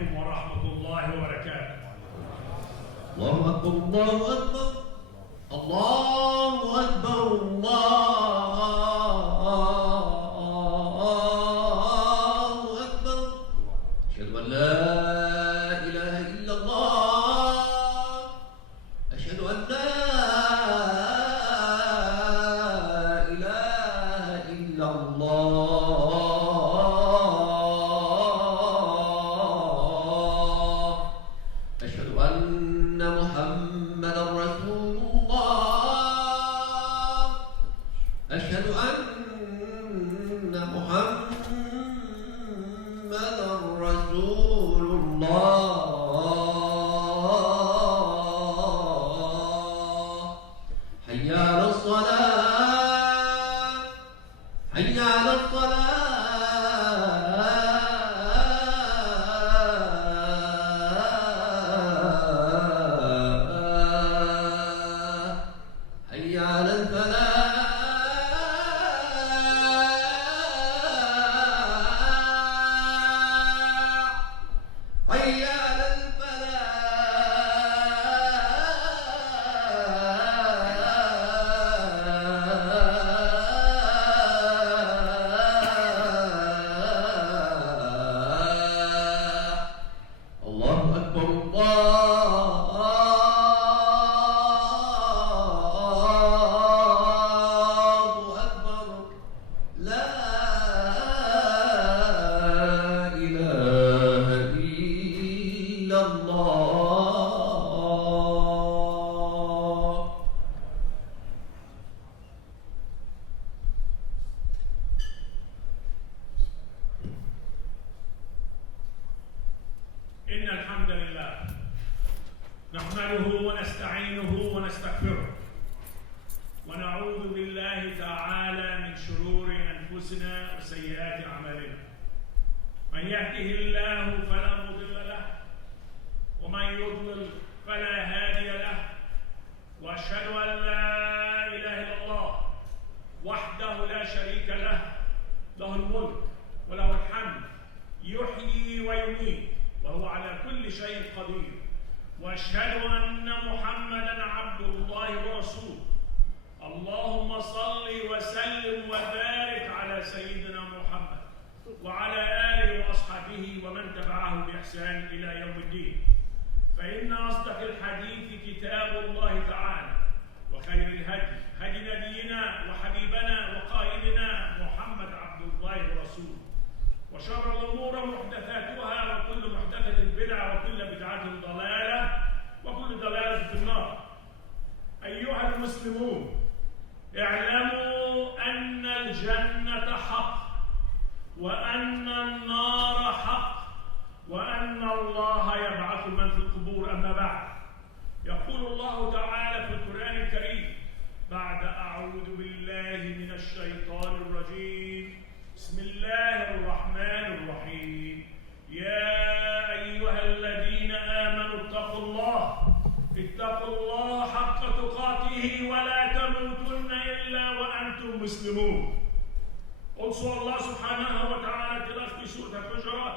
عليكم ورحمة الله وبركاته. الله أكبر الله أكبر الله أكبر الله أكبر. أشهد أن لا إله إلا الله. أشهد أن لا إله إلا الله. أشهد أن محمدا رسول الله. أشهد أن محمدا رسول الله. حي على الصلاة حي على الصلاة. حي على الفلاح حي على الفلاح. الله أكبر الله أكبر. لا إله إلا الله. إن الحمد لله نحمده ونستعينه ونستغفره ونعوذ بالله تعالى من شرور أنفسنا وسيئات أعمالنا. من يهده الله فلا مضل له ومن يضلل فلا هادي له. وأشهد أن لا إله إلا الله وحده لا شريك له، له الملك وله الحمد، يحيي ويميت وهو على كل شيء قدير. وأشهد أن محمدًا عبد الله ورسوله. اللهم صل وسلم وبارك على سيدنا محمد وعلى آله وأصحابه ومن تبعه بإحسان إلى يوم الدين. فإن أصدق الحديث كتاب الله تعالى، وخير الهدي هدي نبينا وحبيبنا وقائدنا محمد عبد الله ورسوله. وشر الأمور محدثاتها، وكل محدثة بدعة، وكل بدعة ضلالة، وكل ضلالة في النار. أيها المسلمون، اعلموا أن الجنة حق، وأن النار حق، وأن الله يبعث من في القبور. أما بعد، يقول الله تعالى في القرآن الكريم بعد أعوذ بالله من الشيطان الرجيم: بسم الله الرحمن الرحيم. يا أيها الذين آمنوا اتقوا الله حق تقاته ولا تموتن إلا وأنتم مسلمون. Also Allah subhanahu wa ta'ala tells us in Surah Al-Hujurat: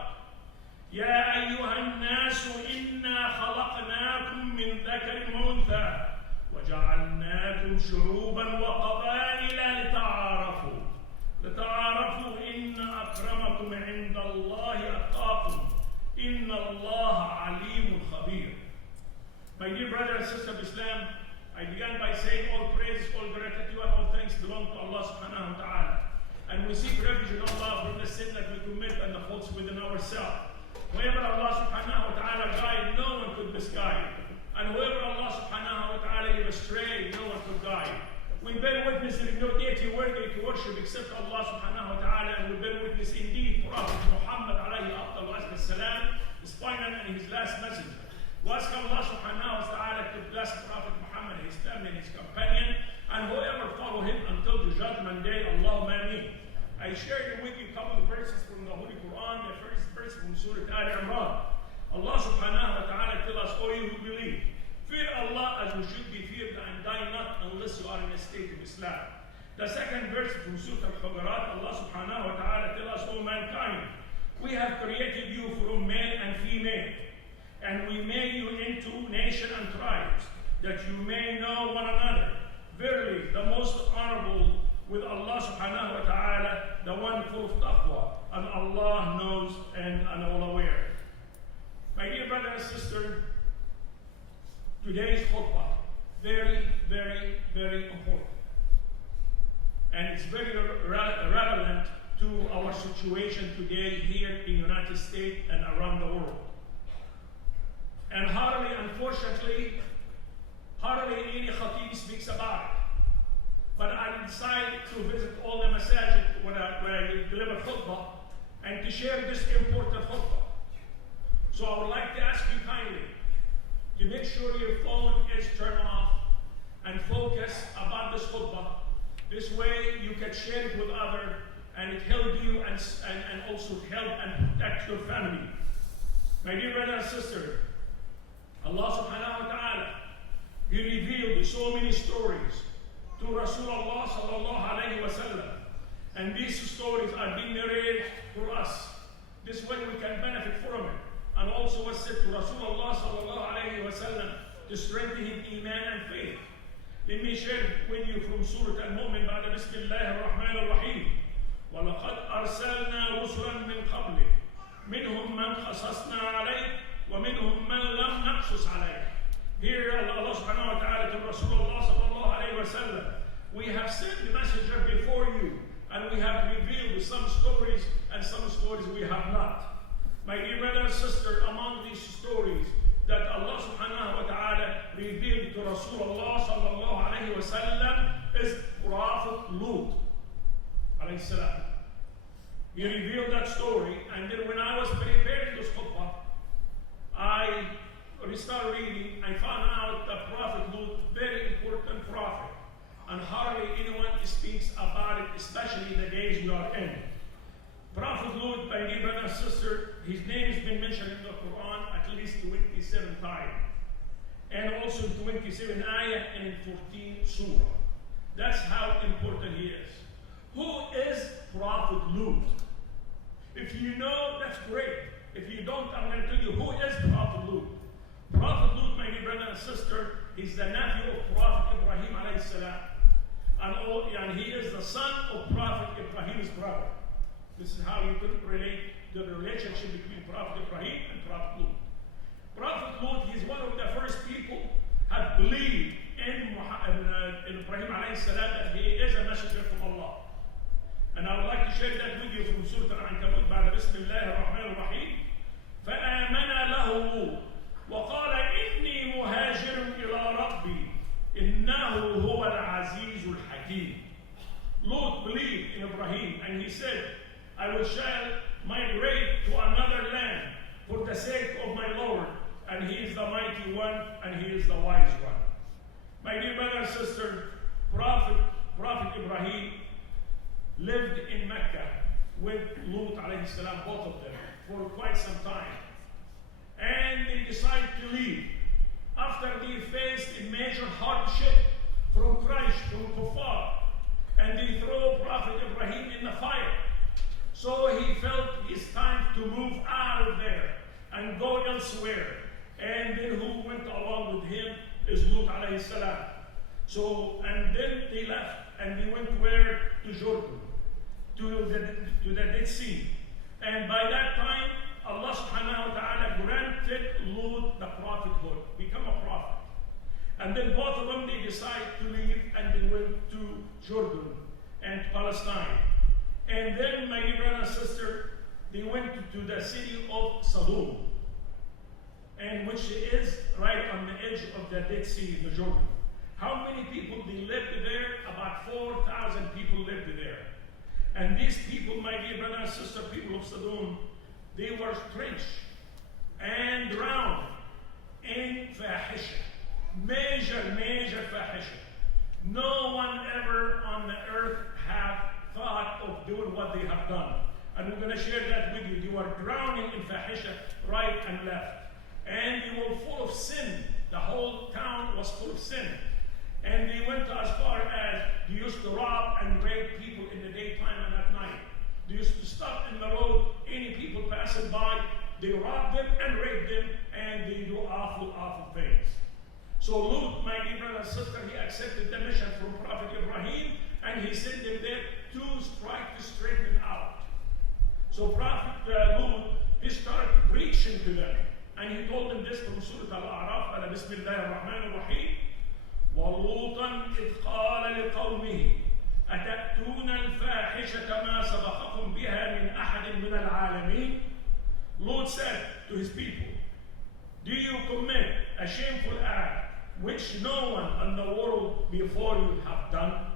يا أيها الناس إنا خلقناكم من ذكر وأنثى وجعلناكم شعوبا وقبائل لتعارفوا إن أكرمكم عند الله أتقاكم إن الله عليم خبير. My dear brother and sister of Islam, I began by saying all praise, all gratitude, and all thanks belong to Allah subhanahu wa ta'ala. And we seek refuge in Allah from the sin that we commit and the faults within ourselves. Whoever Allah subhanahu wa ta'ala guide, no one could misguide. And whoever Allah subhanahu wa ta'ala leave astray, no one could guide. We bear witness there is no deity worthy to worship except Allah subhanahu wa ta'ala, and we bear witness indeed Prophet Muhammad alayhi afdal wa salam, his final and his last messenger. We ask Allah subhanahu wa ta'ala to bless Prophet Muhammad, his family, and his companion, and whoever follow him until the judgment day. Allahumma ameen. I shared with you a couple of verses from the Holy Quran. The first verse from Surah Al-Imran. Allah subhanahu wa ta'ala tells us, O you who believe, fear Allah as we should be feared, and die not unless you are in a state of Islam. The second verse from Surah Al-Hujurat, Allah subhanahu wa ta'ala tells us, O mankind, we have created you from male and female state and around the world. And unfortunately, hardly any khatib speaks about it. But I decided to visit all the masajid where I deliver khutbah and to share this important khutbah. So I would like to ask you kindly to make sure your phone is turned off and focus about this khutbah. This way you can share it with others and it help you and also help and protect your family. My dear brother and sister, Allah subhanahu wa ta'ala, He revealed so many stories to Rasulullah sallallahu alayhi wa sallam. And these stories are being narrated for us. This way we can benefit from it. And also was said to Rasulullah sallallahu alayhi wa sallam to strengthen his iman and faith. Let me share with you from Surah Al-Mu'min بعد بسم الله الرحمن الرحيم. وَلَقَدْ أَرْسَلْنَا رُسُلًا مِّن قَبْلِكَ مِنْهُمْ مَنْ قَصَصْنَا عَلَيْكَ وَمِنْهُمْ مَنْ لَمْ نَقْصُصْ عَلَيْكَ. Here Allah subhanahu wa ta'ala to Rasulullah sallallahu alayhi wa sallam, we have sent the messenger before you and we have revealed some stories and some stories we have not. My dear brother and sister, among these stories that Allah subhanahu wa ta'ala revealed to Rasulullah sallallahu alayhi wa sallam is Prophet Lut alayhi salam. He revealed that story, and then when I was preparing this khutbah, I started reading. I found out that Prophet Lut, very important prophet, and hardly anyone speaks about it, especially in the days we are in. Prophet Lut, my dear brother and sister, his name has been mentioned in the Quran at least 27 times, and also 27 ayah and in 14 surah. That's how important he is. Who is Prophet Lut? If you know, that's great. If you don't, I'm going to tell you who is Prophet Lut. Prophet Lut, my dear brother and sister, is the nephew of Prophet Ibrahim alayhi salam. And he is the son of Prophet Ibrahim's brother. This is how you could relate the relationship between Prophet Ibrahim and Prophet Lut. Prophet Lut, he's one of the first people have believed in Ibrahim alayhi salam that he is a messenger from Allah. And I would like to share that with you from Surah Al-Ankabut بعد بسم الله الرحمن الرحيم. فآمن له لوط وقال إني مهاجر إلى ربي إنه هو العزيز الحكيم. Lot believed in Ibrahim and he said, I shall migrate to another land for the sake of my Lord, and he is the mighty one and he is the wise one. My dear brother and sister, Prophet Ibrahim lived in Mecca with Lut alayhi salam, both of them, for quite some time. And they decided to leave after they faced a major hardship from Quraysh, from Kuffar, and they throw Prophet Ibrahim in the fire. So he felt it's time to move out of there and go elsewhere. And then who went along with him is Lut alayhi salam. So, and then they left and they went where? To Jordan, to the Dead Sea. And by that time, Allah subhanahu wa ta'ala granted Lut the prophethood, become a prophet. And then both of them, they decided to leave and they went to Jordan and Palestine. And then, my dear brother and sister, they went to the city of Sodom, and which is right on the edge of the Dead Sea, the Jordan. How many people they lived there? About 4,000 people lived there. And these people, my dear brother and sister, people of Sodom, they were drenched and drowned in fahisha. Major fahisha. No one ever on the earth have thought of doing what they have done. And we're going to share that with you. They were drowning in fahisha right and left. And they were full of sin. The whole town was full of sin. And they went as far as they used to rob and rape people in the daytime and at night. They used to stop in the road, any people passing by, they rob them and rape them, and they do awful things. So Lut, my dear brother and sister, he accepted the mission from Prophet Ibrahim, and he sent them there to try to straighten them out. So Prophet Lut, he started preaching to them, and he told them this from Surah Al-A'raf, بسم الله الرحمن الرحيم. وَلُوطًا إِذْ قَالَ لِقَوْمِهِ أَتَأْتُونَ الْفَاحِشَةَ مَا سَبَقَكُمْ بِهَا مِنْ أَحَدٍ مِنَ الْعَالَمِينَ. Lut Lot said to his people, do you commit a shameful act which no one in the world before you have done?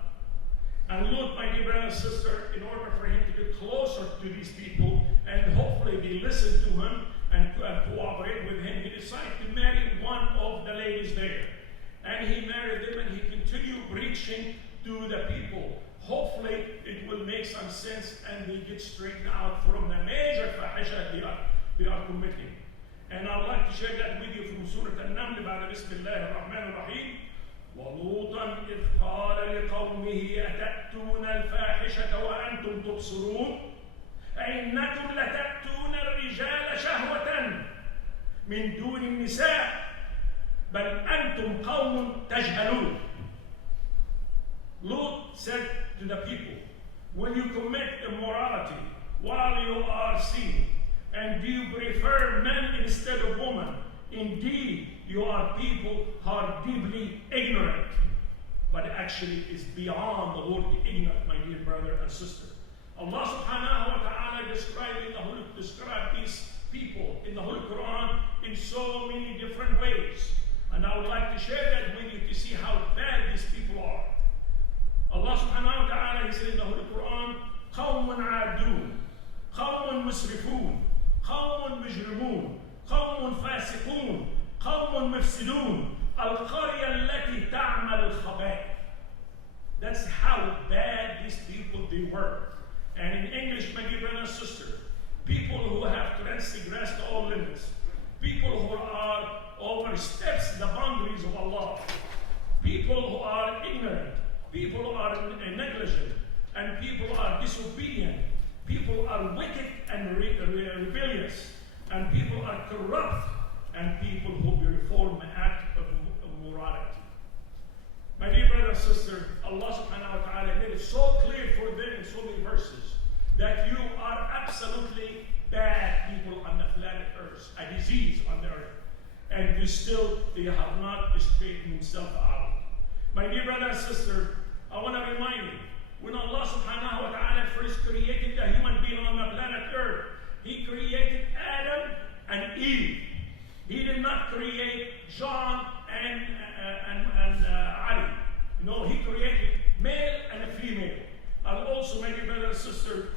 And Lot, my dear brother and sister, in order for him to get closer to these people and hopefully they listen to him and cooperate with him, he decided to marry one of the ladies there. And he married them and he continued preaching to the people. Hopefully it will make some sense and they get straightened out from the major fahisha they are committing. And I'd like to share that with you from Surah An-Naml بعد بسم الله الرحمن الرحيم. وَلُوطًا إِذْ قَالَ لِقَوْمِهِ أَتَأْتُونَ الْفَاحِشَةَ وَأَنْتُمْ تُبْصِرُونَ أَإِنَّكُمْ لَتَأْتُونَ الرِّجَالَ شَهْوَةً مِنْ دُونِ النِّسَاءِ بَلْ أَنْتُمْ قَوْمٌ تَجْهَلُونَ. Lot said to the people, when you commit immorality while you are seen, and do you prefer men instead of women? Indeed, you are people who are deeply ignorant. But actually, it's beyond the word ignorant, my dear brother and sister. Allah subhanahu wa ta'ala described these people in the Holy Quran in so many different ways. And I would like to share that with you to see how bad these people are. Allah subhanahu wa ta'ala, He said in the Holy Quran, قَوْمٌ عَادُونَ قَوْمٌ مُسْرِفُونَ قوم مجرمون قوم فاسقون قوم مفسدون القرية التي تعمل الخبائث. That's how bad these people they were. And in English, my dear brother and sister, people who have transgressed all limits, people who are oversteps the boundaries of Allah, people who are ignorant, people who are negligent, and people who are disobedient. People are wicked and rebellious, and people are corrupt, and people who perform an act of morality. My dear brother and sister, Allah subhanahu wa ta'ala made it so clear for them in so many verses that you are absolutely bad people on the planet Earth, a disease on the earth, and they have not straightened themselves out. My dear brother and sister, I want to remind you, when Allah subhanahu wa ta'ala first created the human being on the planet Earth, He created Adam and Eve. He did not create John and Ali. No, He created male and a female. And also, my dear brother and sister,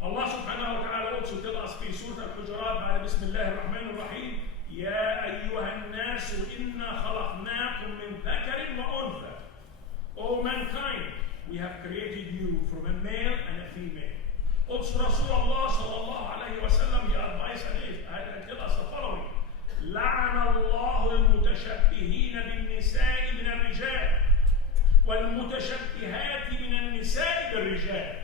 Allah subhanahu wa ta'ala also tells us in Surah Al-Hujurat بعد بسم الله الرحمن الرحيم يا أيها الناس إنا خلقناكم من ذكر وأنثى. O mankind, we have created you from a male and a female. Also, Rasulullah sallallahu alayhi wa sallam, he advised and tell us the following. لعن الله المتشبهين بالنساء من الرجال والمتشبهات من النساء بالرجال.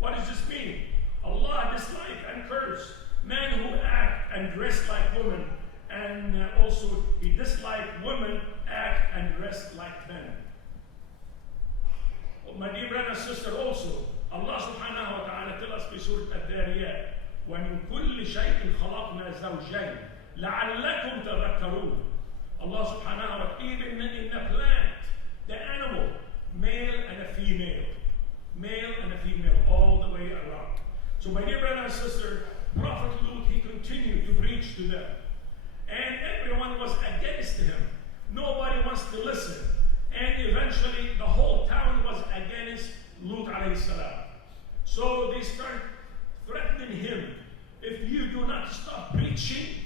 What does this mean? Allah dislikes and curse men who act and dress like women, and also He dislikes women act and dress like men. My dear brother and sister, also, Allah subhanahu wa ta'ala tells us in Surah Al-Dariyat, وَمِن كُلِّ شَيْءٍ خَلَقْنَا زَوْجَيْنِ لَعَلَّكُمْ تَذَكَّرُونَ. Allah subhanahu wa ta'ala, even in the plant, the animal, male and a female, all the way around. So my dear brother and sister, Prophet Lut, he continued to preach to them. And everyone was against him. Nobody wants to listen. And eventually the whole town was against Lut alayhi salam. So they start threatening him. If you do not stop preaching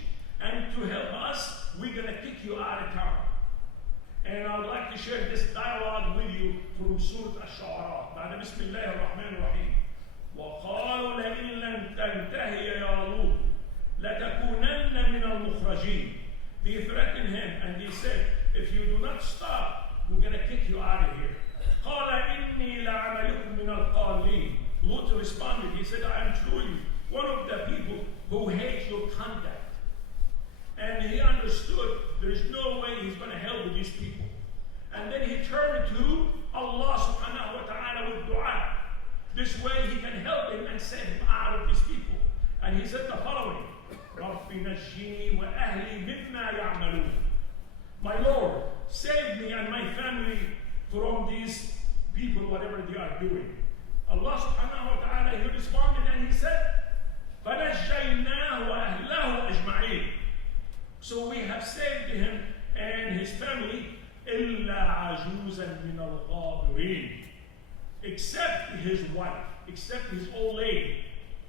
and to help us, we're going to kick you out of town. And I would like to share this dialogue with you from Surah Ash-Shu'ara. بعد بسم الله الرحمن الرحيم. وقالوا لئن لم تنتهي يا لوط لتكونن من المخرجين. They threatened him and they said, if you do not stop, we're going to kick you out of here. قال إني لعملكم من القالين. Lot responded, he said, I am truly one of the people who hate your conduct. And he understood there's no way he's going to help with these people. And then he turned to Allah subhanahu wa ta'ala with dua. This way he can help him and save him out of these people. And he said the following, رَبِّ نَجِّنِي وَأَهْلِي مِمَّا يَعْمَلُونَ. My Lord, save me and my family from these people, whatever they are doing. Allah subhanahu wa ta'ala, he responded and he said, except his wife, except his old lady.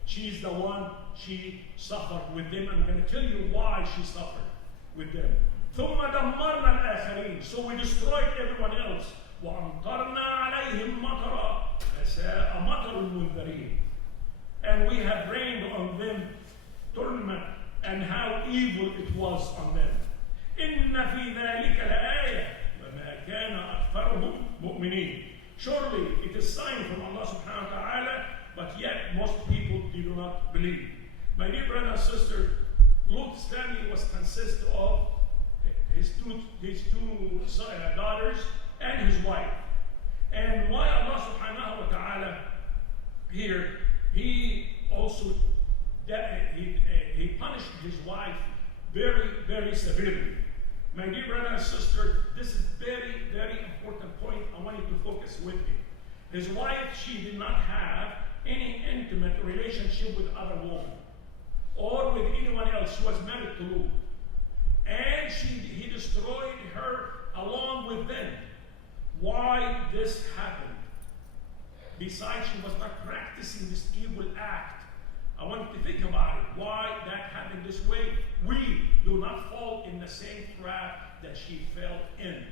She's the one, she suffered with them. I'm going to tell you why she suffered with them. ثم دمرنا الآخرين. So we destroyed everyone else. وأمطرنا عليهم مطرا فساء مطر المنذرين. And we have rained on them torment, and how evil it was on them. إن في ذلك لآية وما كان أكثرهم مؤمنين. Surely it is a sign from Allah subhanahu wa ta'ala, but yet most people do not believe. My dear brother and sister, Lut's family was consist of his two daughters and his wife. And why Allah subhanahu wa ta'ala here, he also he punished his wife very, very severely. My dear brother and sister, this is very, very important point I want you to focus with me. His wife, she did not have any intimate relationship with other women or with anyone else. She was married to Lut. And he destroyed her along with them. Why this happened? Besides, she was not practicing this evil act. I want you to think about it. Why that happened this way? We do not fall in the same trap that she fell in.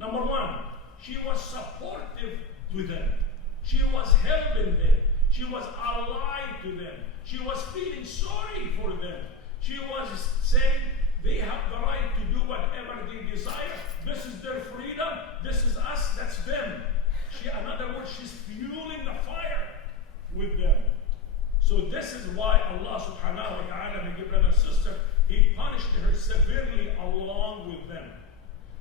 Number one, she was supportive to them. She was helping them. She was allied to them. She was feeling sorry for them. She was saying they have the right to do whatever they desire. This is their freedom. This is us. That's them. In other words, she's fueling the fire with them. So this is why Allah subhanahu wa ta'ala, my dear brother and sister, He punished her severely along with them.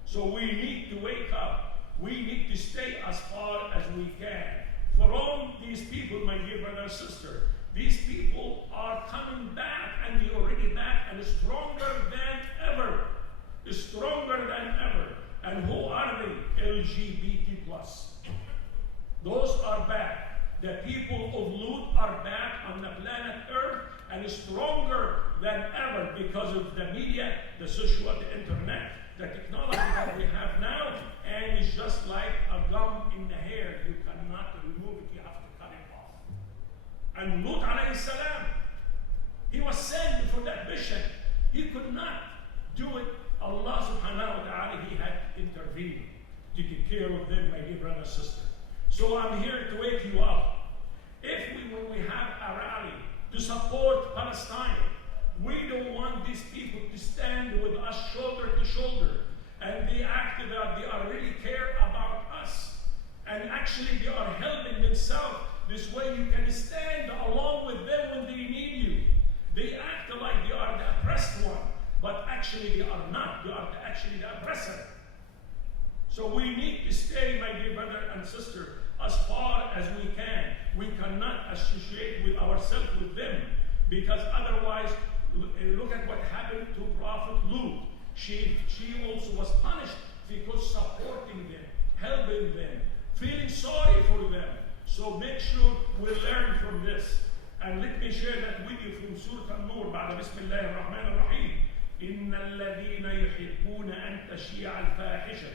So we need to wake up. We need to stay as far as we can. From these people, my dear brother and sister, these people are coming back, and they're already back and stronger than ever. Stronger than ever. And who are they? LGBT+. Those are back. The people of Lut are back on the planet Earth and stronger than ever because of the media, the social, the internet, the technology that we have now. And it's just like a gum in the hair. You cannot remove it. You have to cut it off. And Lut alayhi salam, he was sent for that mission. He could not do it. Allah subhanahu wa ta'ala, He had intervened to take care of them, my dear brother and sister. So I'm here to wake you up. When we have a rally to support Palestine, we don't want these people to stand with us shoulder to shoulder. And they act that they are really care about us. And actually they are helping themselves. This way you can stand along with them when they need you. They act like they are the oppressed one, but actually they are not. They are actually the oppressor. So we need to stay, my dear brother and sister, as far as we can. We cannot associate with ourselves with them, because otherwise, look at what happened to Prophet Lut. She also was punished because supporting them, helping them, feeling sorry for them. So make sure we learn from this. And let me share that with you from Surah An-Nur. بعد بسم الله الرحمن الرحيم. إن الذين يحبون أن تشيع الفاحشة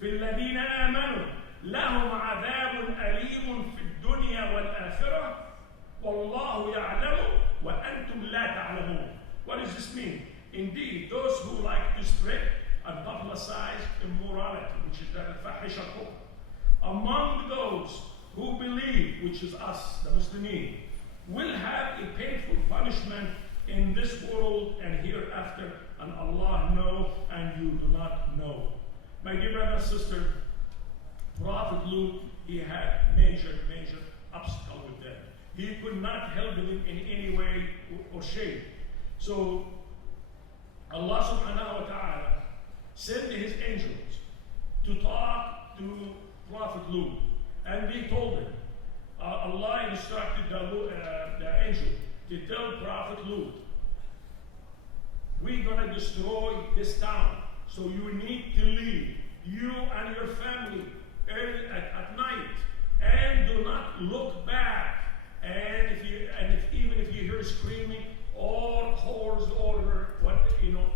في الذين آمنوا لهم عذاب أليم في الدنيا والآخرة والله يعلم وأنتم لا تعلمون. What does this mean? Indeed, those who like to spread and publicize immorality, which is the fahisha among those who believe, which is us, the Muslimin, will have a painful punishment in this world and hereafter, and Allah know and you do not know. My dear brother and sister, Prophet Lut, he had major obstacle with them. He could not help them in any way or shape. So Allah subhanahu wa ta'ala sent His angels to talk to Prophet Lut. And they told him, Allah instructed the angel to tell Prophet Lut, we're going to destroy this town. So you need to leave, you and your family, early at night, and do not look back. And even if you hear screaming or horns or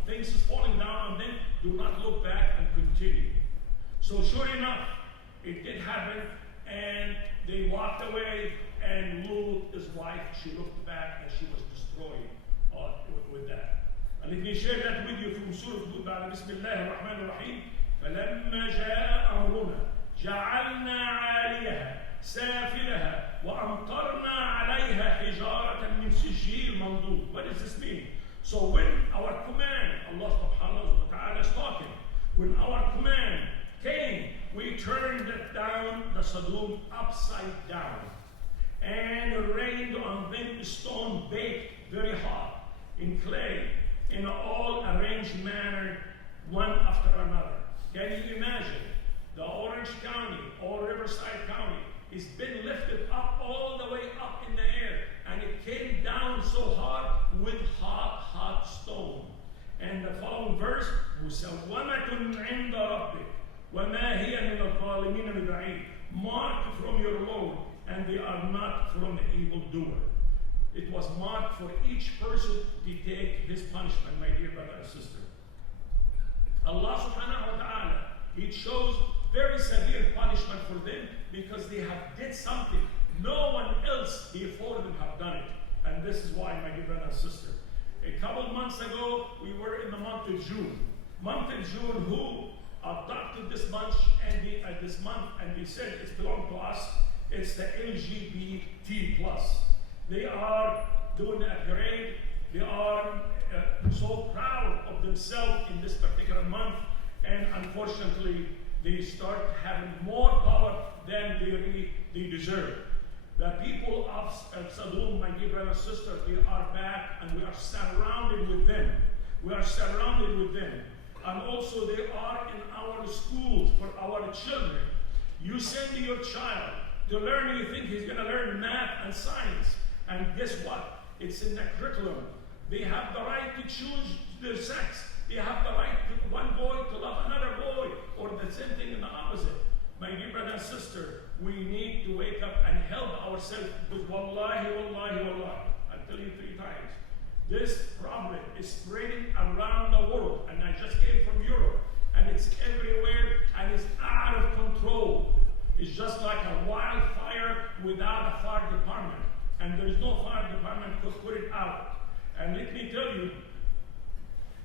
things is falling down on them, do not look back and continue. So sure enough, it did happen, and they walked away, and Lut, his wife, she looked back and she was destroyed with that. And let me share that with you from Surah Hud. بسم الله الرحمن الرحيم. فلما جاء أمرنا جعلنا عاليها سافلها وأمطرنا عليها حجارة من سجيل منضود. What does this mean? So when our command, Allah subhanahu wa ta'ala is talking, when our command came, we turned down the Sodom upside down and rained on them stone baked very hot in clay in all arranged manner, one after another. Can you imagine? The Orange County or Riverside County has been lifted up all the way up in the air, and it came down so hard with hot stone. And the following verse, مُسَوَّمَةٌ عِنْدَ رَبِّكَ وَمَا هِيَ مِنَ الظَّالِمِينَ بِبَعِيدٍ. Marked from your Lord, and they are not from the evildoer. It was marked for each person to take his punishment, my dear brother and sister. Allah subhanahu wa ta'ala, He chose very severe punishment for them because they have did something no one else before them have done it. And this is why, my dear brother and sister, a couple months ago, we were in the month of June. Month of June, who adopted this month and they said it's belonged to us. It's the LGBT+. They are doing a parade. They are so proud of themselves in this particular month, and unfortunately, they start having more power than they deserve. The people of Sodom, my dear brother and sister, they are back, and we are surrounded with them. We are surrounded with them. And also they are in our schools for our children. You send your child to learn, you think he's going to learn math and science. And guess what? It's in the curriculum. They have the right to choose their sex. They have the right to one boy to love another boy, or the same thing in the opposite. My dear brother and sister, we need to wake up and help ourselves, because wallahi, wallahi, wallahi, I'll tell you 3 times, this problem is spreading around the world, and I just came from Europe, and it's everywhere, and it's out of control. It's just like a wildfire without a fire department, and there's no fire department to put it out. And let me tell you,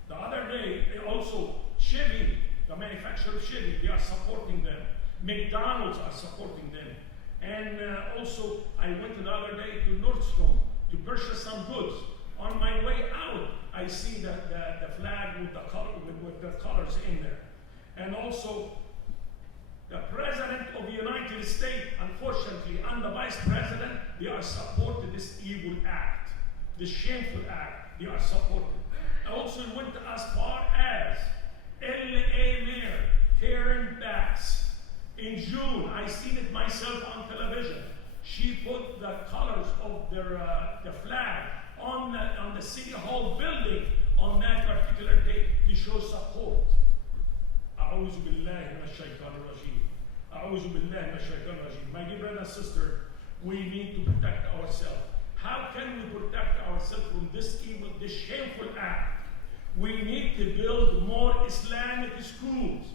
the other day, also Chevy, the manufacturer of Chevy, they are supporting them. McDonald's are supporting them. And also, I went the other day to Nordstrom to purchase some goods. On my way out, I see the flag with the colors in there. And also, the President of the United States, unfortunately, and the Vice President, they are supporting this evil act, this shameful act. They are supporting. I also went as far as LA Mayor Karen Bass. In June, I seen it myself on television. She put the colors of the flag on the City Hall building on that particular day to show support. أعوذ بالله من الشيطان الرجيم. أعوذ بالله من الشيطان الرجيم. My dear brother and sister, we need to protect ourselves. How can we protect ourselves from this evil, this shameful act? We need to build more Islamic schools.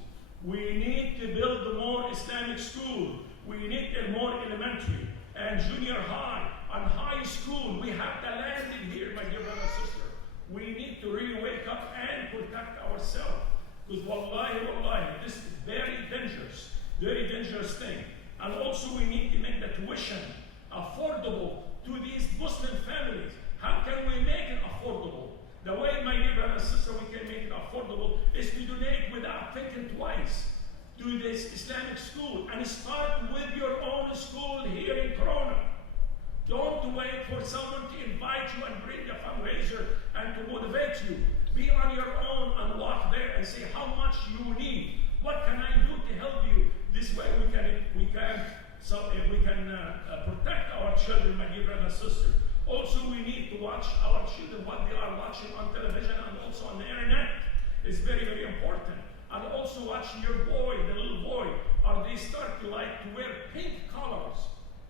We need to build more Islamic schools. We need more elementary and junior high and high school. We have the land in here, my dear brother and sister. We need to really wake up and protect ourselves. Because wallahi, wallahi, this is very dangerous thing. And also we need to make the tuition affordable to these Muslim families. How can we make it affordable? The way, my dear brother and sister, we can make it affordable is to donate without thinking twice to this Islamic school, and start with your own school here in Corona. Don't wait for someone to invite you and bring a fundraiser and to motivate you. Be on your own and walk there and say how much you need. What can I do to help you? This way we can protect our children, my dear brother and sister. Also, we need to watch our children, what they are watching on television and also on the internet. It's very, very important. And also watch your boy, the little boy, or they start to wear pink colors.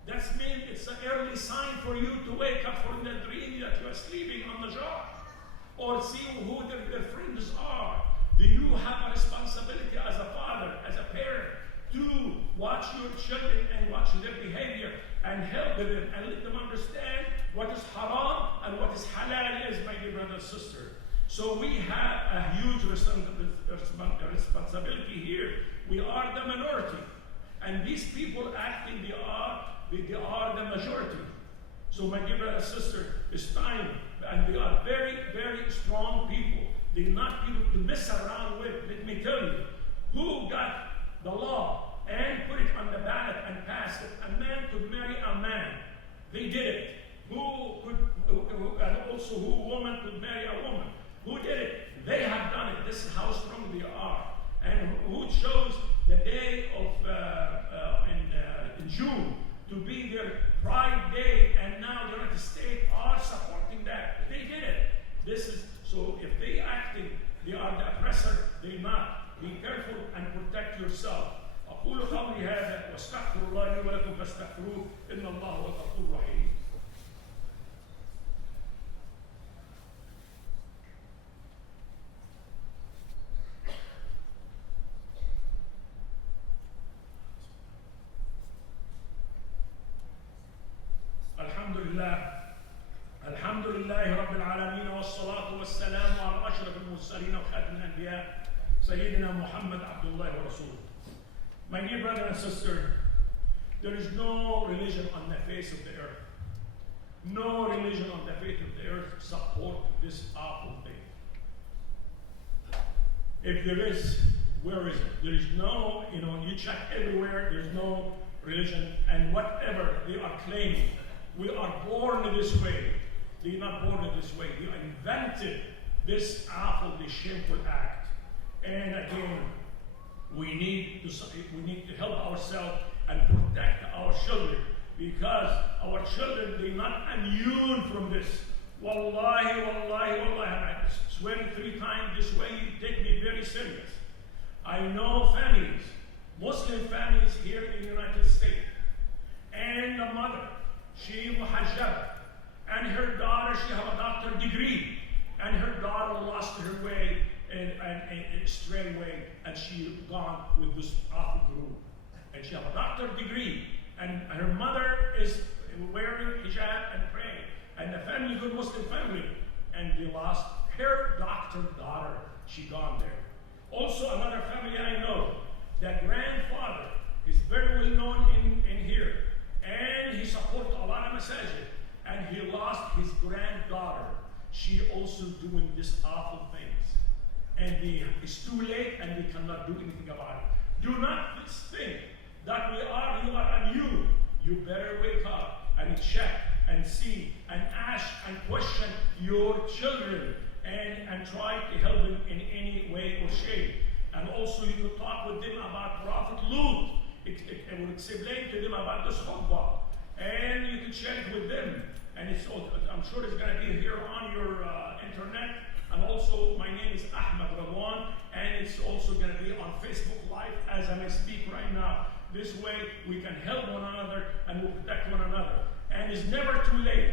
That means it's an early sign for you to wake up from the dream that you are sleeping on the job. Or see who their friends are. Do you have a responsibility as a father, as a parent, to watch your children and watch their behavior and help them and let them understand what is haram and what is halal is, my dear brother and sister. So we have a huge responsibility here. We are the minority. And these people acting, they are the majority. So my dear brother and sister, it's time, and they are very, very strong people. They're not people to mess around with. Let me tell you, who got the law and put it on the ballot and passed it? A man could marry a man. They did it. And also who woman could marry a woman. Who did it? They have done it. This is how strong they are. And who chose the day of in June to be their Pride Day, and now the United States are supporting that. They did it. This is so. If they acting, they are the oppressor. They not. Be careful and protect yourself. أقول قولي هذا واستغفر الله لي ولكم فاستغفروه إن الله هو الغفور الرحيم. الحمد لله رب العالمين والصلاة والسلام على أشرف المرسلين وخاتم الأنبياء سيدنا محمد عبد الله ورسوله. My dear brother and sister, there is no religion on the face of the earth. No religion on the face of the earth support this awful thing. If there is, where is it? There is no, you check everywhere, there's no religion, and whatever they are claiming, we are born this way. They're not born this way. They invented this awful, this shameful act. And again, we need to help ourselves and protect our children, because our children, they're not immune from this. Wallahi, wallahi, wallahi, I'm swearing 3 times this way, you take me very serious. I know families, Muslim families here in the United States, and the mother, she muhajjab, and her daughter, she have a doctorate degree, and her daughter lost her way in a straight way, and she gone with this awful group. And she have a doctorate degree, and her mother is wearing hijab and praying, and the family, good Muslim family, and they lost her doctor daughter. She gone there. Also, another family I know, that grandfather is very well known in here, and he supports a lot of masajid, and he lost his granddaughter. She also doing this awful things, and it's too late, and they cannot do anything about it. Do not think that you are immune. You better wake up and check and see and ask and question your children and try to help them in any way or shape. And also you could talk with them about Prophet Lut. It will explain to them about this khutbah. And you can share it with them. And I'm sure it's going to be here on your internet. And also, my name is Ahmed Radwan, and it's also going to be on Facebook Live as I may speak right now. This way, we can help one another and we'll protect one another. And it's never too late.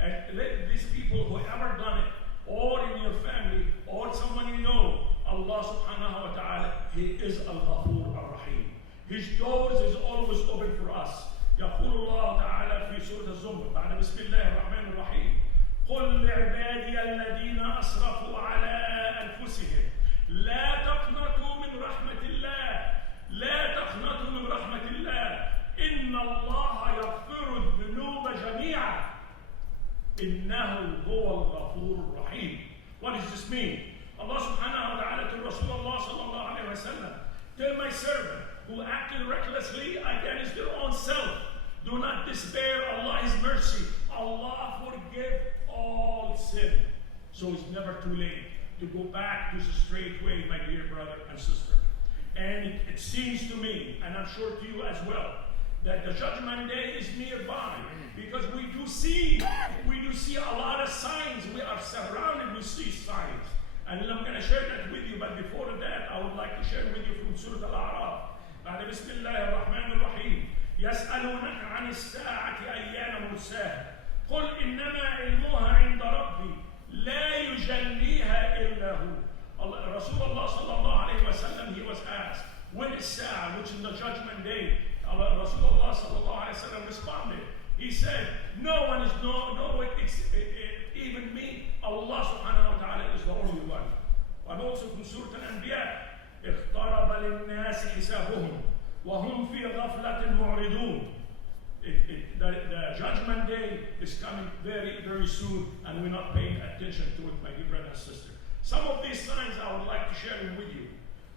And let these people who ever done it, or in your family, or someone you know, Allah subhanahu wa ta'ala, He is Al-Ghafur Ar-Rahim. His doors is always open for us. يقول الله تعالى في سورة الزمر بعد بسم الله الرحمن الرحيم قل لعبادي الذين أسرفوا على أنفسهم لا تقنطوا من رحمة الله لا تقنطوا من رحمة الله إن الله يغفر الذنوب جميعا إنه هو الغفور الرحيم. What does this mean? Allah subhanahu wa ta'ala to Rasulullah sallallahu alayhi wa sallam, tell my servant who acted recklessly against their own self, do not despair. Allah is mercy. Allah forgive all sin. So it's never too late to go back to the straight way, my dear brother and sister. And it seems to me, and I'm sure to you as well, that the judgment day is nearby, because we do see a lot of signs. We are surrounded with these signs. And I'm going to share that with you, but before that, I would like to share with you from Surah Al-A'raf. بعد بسم الله الرحمن الرحيم يسألونك عن الساعة أيان مرساها قل إنما علمها عند ربي لا يجليها إلا هو. Rasulullah sallallahu alayhi wa sallam, he was asked, when is Sa'ah, which is the judgment day? said, no one is even me. Allah subhanahu wa ta'ala is the only one. And also from Surah Al-Anbiya, اقترب للناس حسابهم وهم في غفلة معرضون. The judgment day is coming very, very soon, and we're not paying attention to it, my dear brother and sister. Some of these signs I would like to share them with you.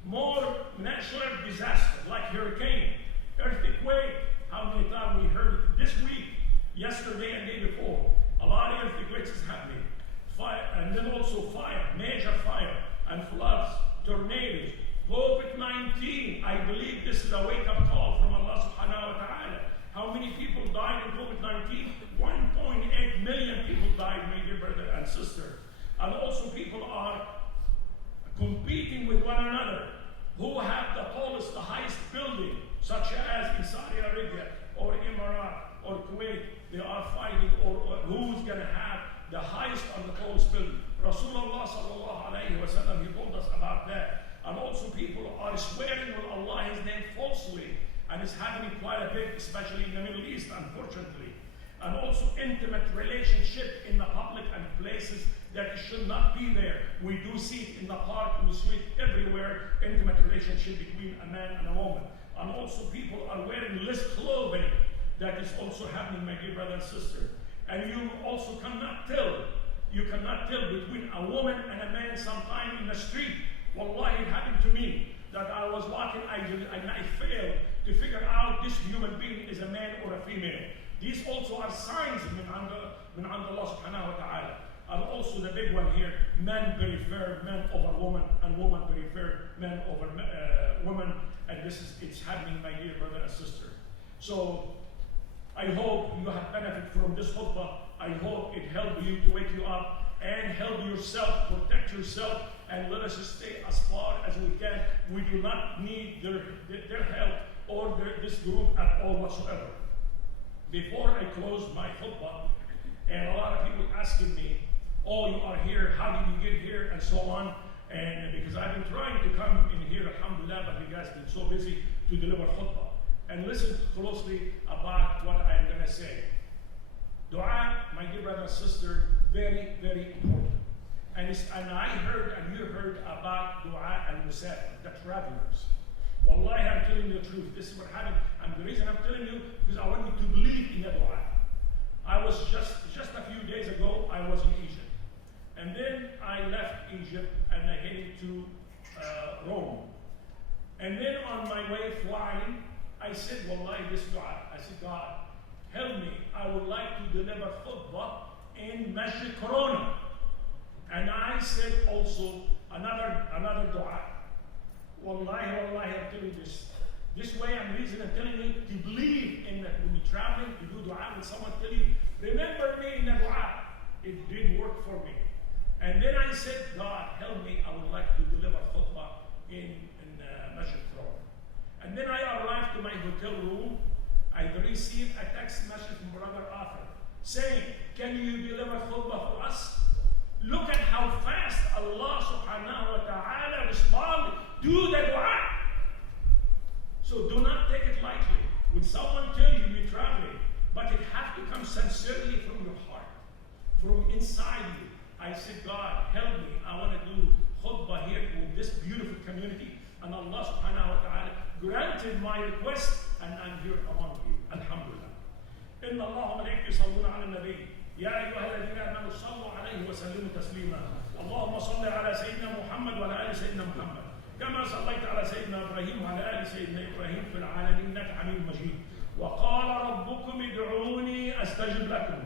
More natural disasters like hurricane, earthquake. How many times we heard it this week, yesterday and day before? A lot of earthquakes is happening. Fire, and then also fire, major fire, and floods, tornadoes. COVID-19, I believe this is a wake-up call from Allah subhanahu wa ta'ala. How many people died in COVID-19? 1.8 million people died, my dear brother and sister. And also people are competing with one another. Who have the tallest, the highest building, such as in Saudi Arabia or Emirates or Kuwait, they are fighting, or who's going to have the highest or the tallest building. Rasulullah sallallahu alayhi wa sallam, he told us about that. And also people are swearing with Allah, his name, falsely. And it's happening quite a bit, especially in the Middle East, unfortunately. And also intimate relationship in the public and places that should not be there. We do see it in the park, in the street, everywhere, intimate relationship between a man and a woman. And also people are wearing less clothing. That is also happening, my dear brother and sister. And you also cannot tell between a woman and a man sometime in the street. Wallahi, it happened to me that I was walking and I failed to figure out this human being is a man or a female. These also are signs min Allah subhanahu wa ta'ala. And also the big one here, men prefer men over women, and women prefer men over women. And it's happening, my dear brother and sister. So I hope you have benefited from this khutbah. I hope it helped you to wake you up and help yourself, protect yourself, and let us stay as far as we can. We do not need their help or this group at all whatsoever. Before I close my khutbah, and a lot of people asking me, oh, you are here, how did you get here, and so on. And because I've been trying to come in here, alhamdulillah, but you guys have been so busy to deliver khutbah. And listen closely about what I'm going to say. Dua, my dear brother and sister, very, very important. And I heard, and you heard about dua al-musafir, the travelers. Wallahi, I'm telling you the truth. This is what happened. And the reason I'm telling you, because I want you to believe in the dua. I was just a few days ago, I was in Egypt. And then I left Egypt and I headed to Rome. And then on my way flying, I said, Wallahi, this dua. I said, God, help me. I would like to deliver khutbah in Masjid Corona. And I said also another dua. Wallahi, I'm telling you this. This way I'm telling you to believe in that when you're traveling, to do dua, when someone tell you, remember me in the dua. It did work for me. And then I said, God, help me. I would like to deliver khutbah in Masjid Corona. And then I arrived to my hotel room. I received a text message from Brother Arthur saying, can you deliver khutbah for us? Look at how fast Allah subhanahu wa ta'ala responded to the dua. So do not take it lightly. When someone tells you you're traveling, but it has to come sincerely from your heart, from inside you. I said, God, help me. I want to do khutbah here with this beautiful community. And Allah subhanahu wa ta'ala granted my request, and I'm here among you. Alhamdulillah. Inna Allah wa malaikatahu yusalluna ala nabi. Ya ayyuha alladhina amanu sallu alayhi wa sallimu taslima. Allahumma salli ala Sayyidina Muhammad wa ala ali Sayyidina Muhammad. كما صليت على سيدنا إبراهيم وعلى آل سيدنا إبراهيم في العالمين إنك حميد مجيد. وقال ربكم ادعوني أستجب لكم.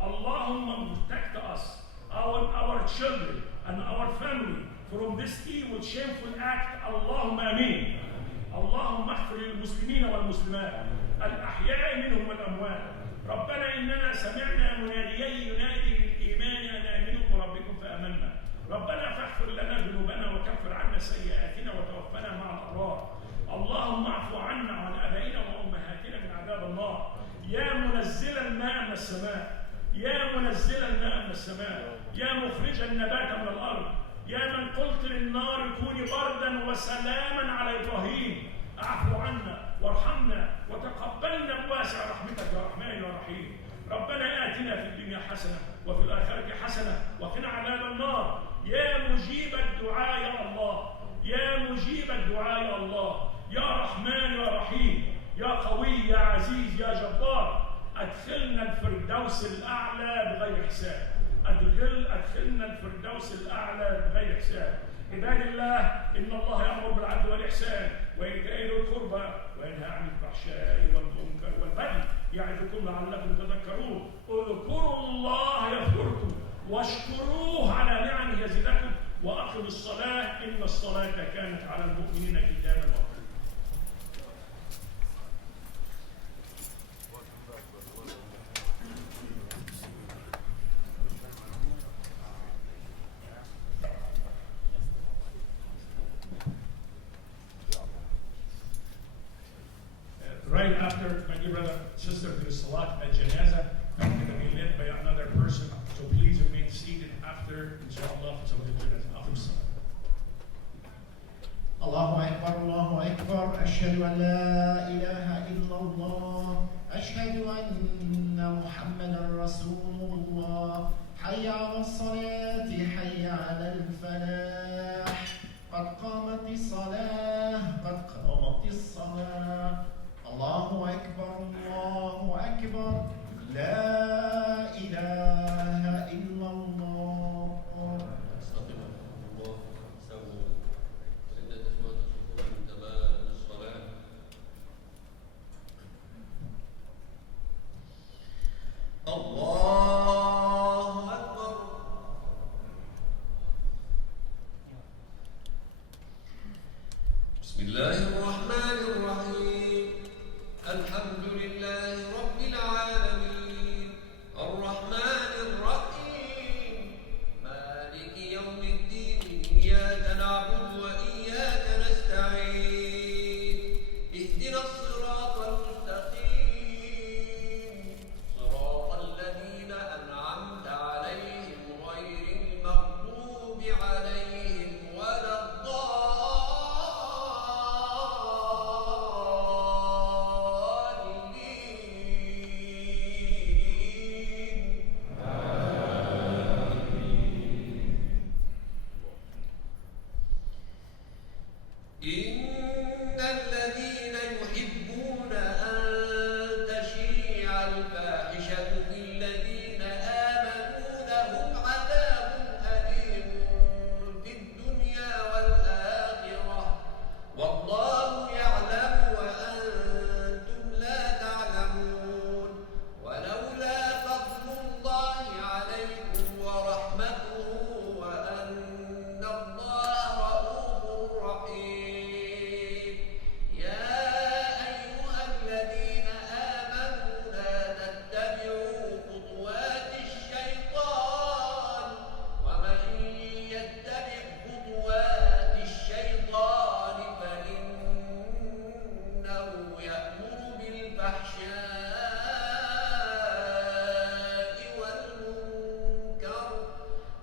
Allahumma protect us, our children, and our family from this evil, shameful act. Allahumma ameen. اللهم اغفر للمسلمين والمسلمات الأحياء منهم والأموات. ربنا إننا سمعنا مناديا ينادي للإيمان أن آمنوا بربكم فآمنا. ربنا فاغفر لنا ذنوبنا وكفر عنا سيئاتنا وتوفنا مع الأبرار. اللهم اعف عنا وعن آبائنا وأمهاتنا من عذاب النار. يا منزل الماء من السماء، يا منزل الماء من السماء، يا مخرج النبات من الأرض، يا من قلت للنار كوني بردا وسلاما على إبراهيم، اعف عنا وارحمنا وتقبلنا بواسع رحمتك يا رحمن يا رحيم. آتنا في الدنيا حسنة وفي الآخرة حسنة وقنا عذاب النار. يا مجيب الدعاء يا الله، يا مجيب الدعاء يا الله، يا رحمن يا رحيم، يا قوي يا عزيز يا جبار، أدخلنا الفردوس الأعلى بغير حساب. أدخلنا الفردوس الأعلى بغير حساب. عباد الله، إن الله يأمر بالعدل والإحسان وإيتاء ذي القربى وينهى عن الفحشاء والمنكر والبغي يعظكم لعلكم تذكرون. اذكروا الله يذكركم واشكروه على نعمه يزدكم وأقم الصلاة إن الصلاة كانت على المؤمنين كتابا موقوتا. Right after my dear brother, sister, to the Salat al-Janaza, I'm going to be led by another person. So please remain seated after, inshallah, Salat al-Janaza. After Salat. الله أكبر الله أكبر أشهد أن لا إله إلا الله أشهد أن محمدا رسول الله حي على الصلاة حي على الفلاح قد قامت الصلاة قد قامت الصلاة الله أكبر الله أكبر لا إله إلا الله. الله أكبر. بسم الله الرحمن الرحيم الحمد لله رب العالمين الرحمن الرحيم مالك يوم الدين إياك نعبد وإياك نستعين اهدنا الصراط المستقيم صراط الذين أنعمت عليهم غير المغضوب عليهم ولا إن الذين يحبون أن تشيع الفاحشة في الذين آمنوا لهم عذاب أليم في الدنيا والآخرة والله يعلم وأنتم لا تعلمون ولولا فضل الله عليكم ورحمته وأن الله رؤوف رحيم. يا أيها الذين آمنوا لا تتبعوا خطوات الشيطان ومن يتبع خطوات الشيطان فإنه يأمر بالفحشاء والمنكر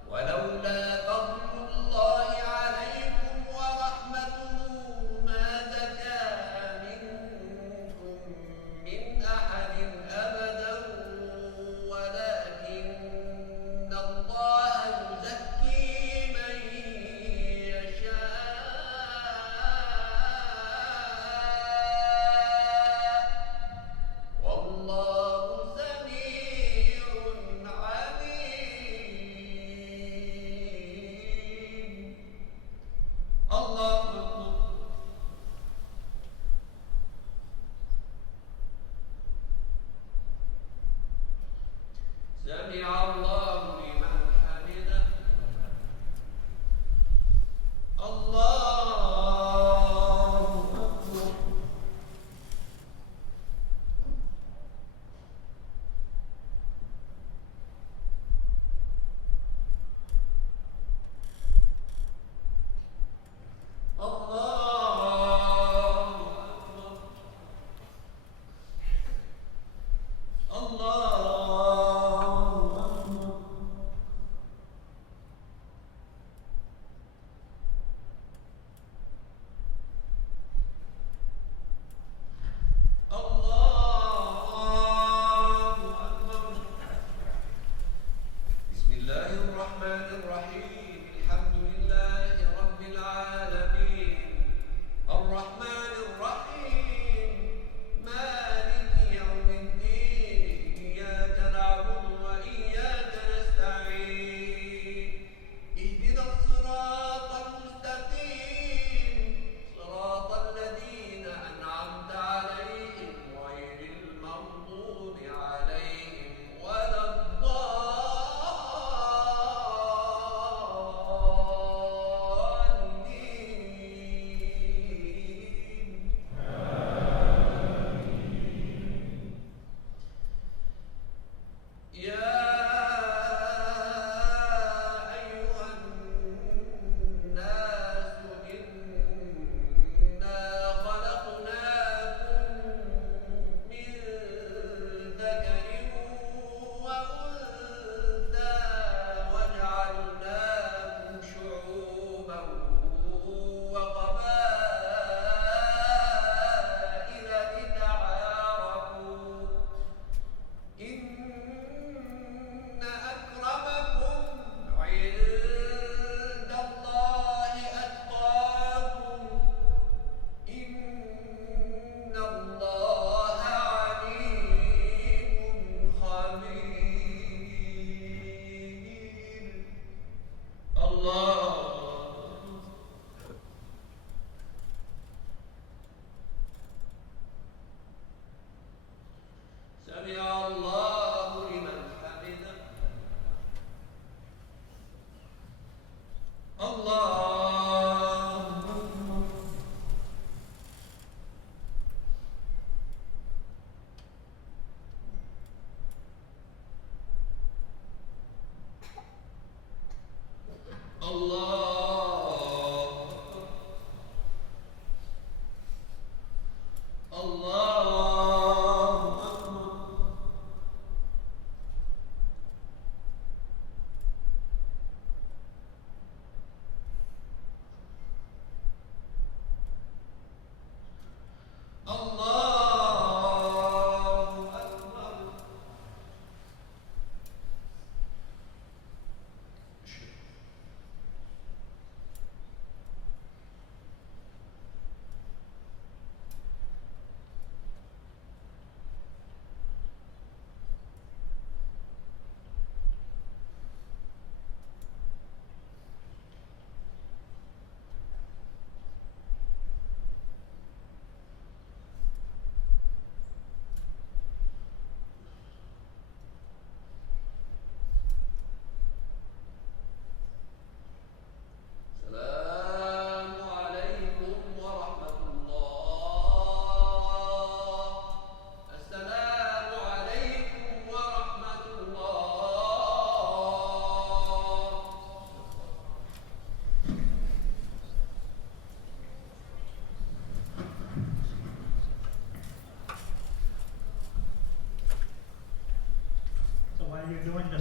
ولولا فضل الله عليكم ورحمته ما زكى منكم من أحد أبدا ولكن الله يزكي من يشاء والله سميع عليم. الله أكبر. سمع الله لمن حمده. الله أكبر. الله أكبر. الله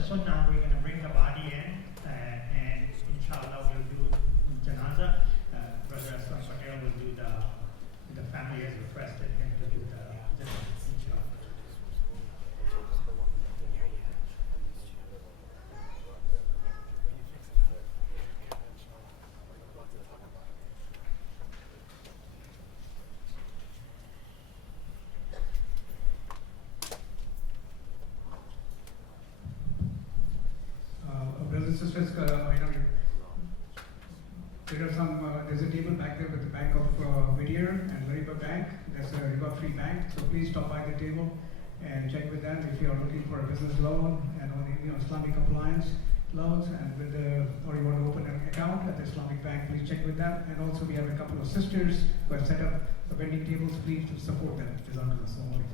So now we're going to bring the body in, and inshallah we'll do janaza. Brother Aslam Patel will do the family has requested him to do the janaza, inshallah. Brothers and sisters, there's a table back there with the Bank of Whittier and Riba Bank. That's a riba-free bank. So please stop by the table and check with them if you are looking for a business loan and on Islamic compliance loans, and or you want to open an account at the Islamic bank. Please check with them. And also we have a couple of sisters who have set up the vending tables. Please to support them. Jazakallah. Assalamu alaikum.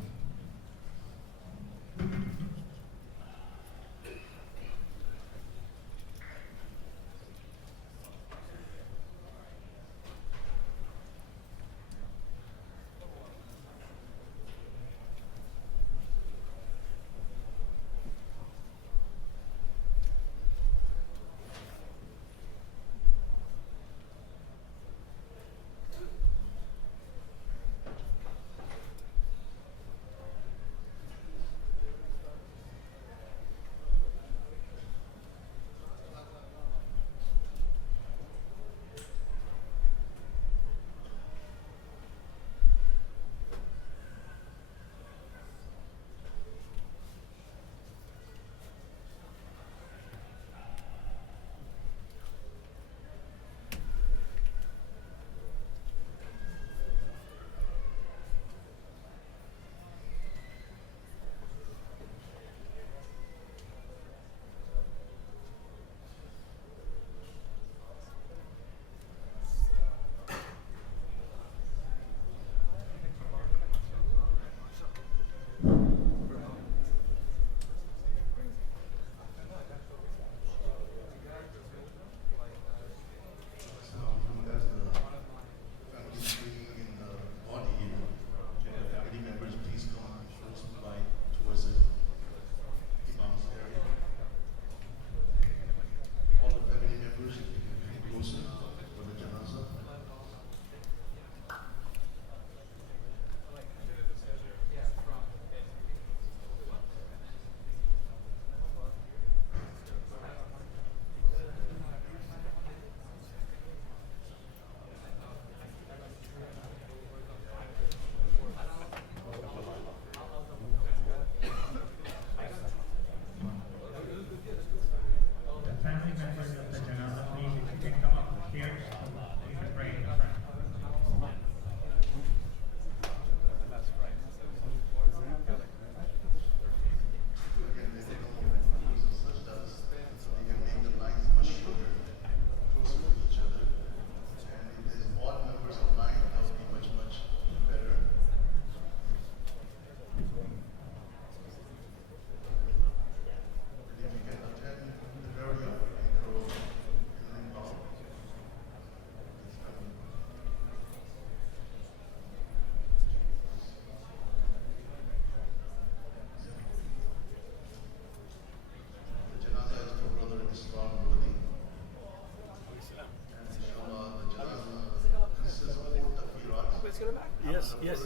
Yes.